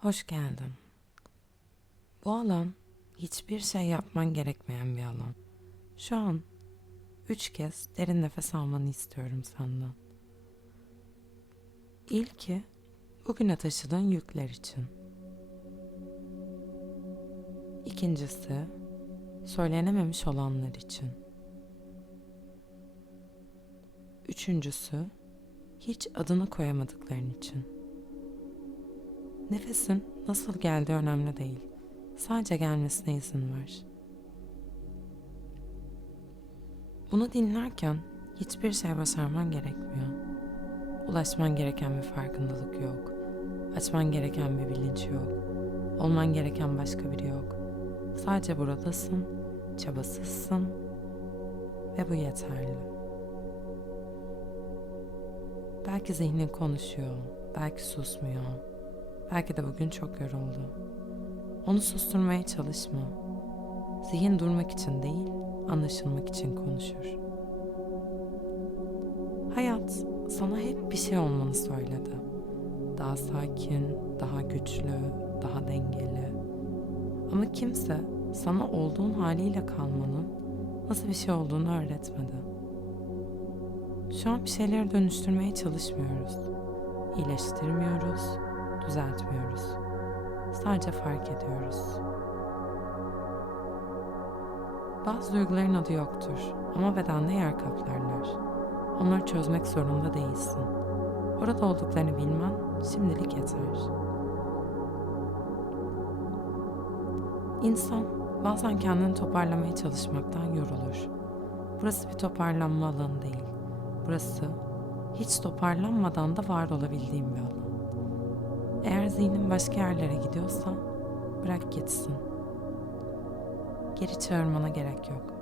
Hoş geldin. Bu alan hiçbir şey yapman gerekmeyen bir alan. Şu an üç kez derin nefes almanı istiyorum senden. İlki bugüne taşıdığın yükler için. İkincisi söylenememiş olanlar için. Üçüncüsü hiç adını koyamadıkların için. Nefesin nasıl geldiği önemli değil. Sadece gelmesine izin ver. Bunu dinlerken hiçbir şey başarman gerekmiyor. Ulaşman gereken bir farkındalık yok. Açman gereken bir bilinç yok. Olman gereken başka biri yok. Sadece buradasın, çabasızsın ve bu yeterli. Belki zihnin konuşuyor, belki susmuyor. Belki de bugün çok yoruldu. Onu susturmaya çalışma. Zihin durmak için değil, anlaşılmak için konuşur. Hayat sana hep bir şey olmanı söyledi. Daha sakin, daha güçlü, daha dengeli. Ama kimse sana olduğun haliyle kalmanın nasıl bir şey olduğunu öğretmedi. Şu an bir şeyleri dönüştürmeye çalışmıyoruz. İyileştirmiyoruz, düzeltmiyoruz. Sadece fark ediyoruz. Bazı duyguların adı yoktur ama bedende yer kaplarlar. Onları çözmek zorunda değilsin. Orada olduklarını bilmen şimdilik yeter. İnsan bazen kendini toparlamaya çalışmaktan yorulur. Burası bir toparlanma alanı değil. Burası hiç toparlanmadan da var olabildiğim bir alan. Eğer zihnin başka yerlere gidiyorsa bırak gitsin. Geri çağırmana gerek yok.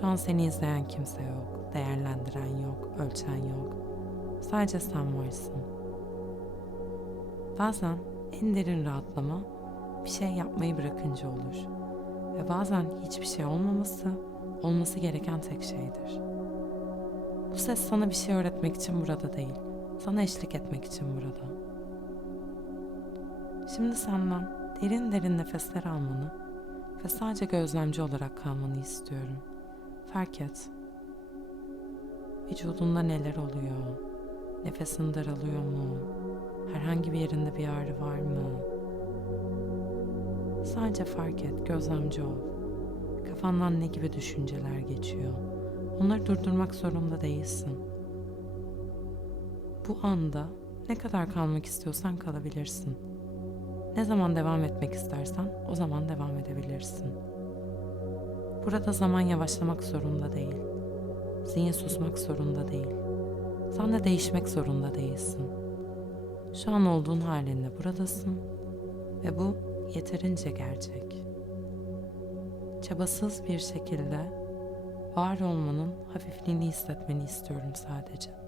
Şu an seni izleyen kimse yok, değerlendiren yok, ölçen yok. Sadece sen varsın. Bazen en derin rahatlama bir şey yapmayı bırakınca olur. Ve bazen hiçbir şey olmaması, olması gereken tek şeydir. Bu ses sana bir şey öğretmek için burada değil, sana eşlik etmek için burada. Şimdi senden derin derin nefesler almanı ve sadece gözlemci olarak kalmanı istiyorum. Fark et. Vücudunda neler oluyor? Nefesin daralıyor mu? Herhangi bir yerinde bir ağrı var mı? Sadece fark et, gözlemci ol. Kafandan ne gibi düşünceler geçiyor? Onları durdurmak zorunda değilsin. Bu anda ne kadar kalmak istiyorsan kalabilirsin. Ne zaman devam etmek istersen o zaman devam edebilirsin. Burada zaman yavaşlamak zorunda değil. Zihin susmak zorunda değil. Sen de değişmek zorunda değilsin. Şu an olduğun halinde buradasın ve bu yeterince gerçek. Çabasız bir şekilde var olmanın hafifliğini hissetmeni istiyorum sadece.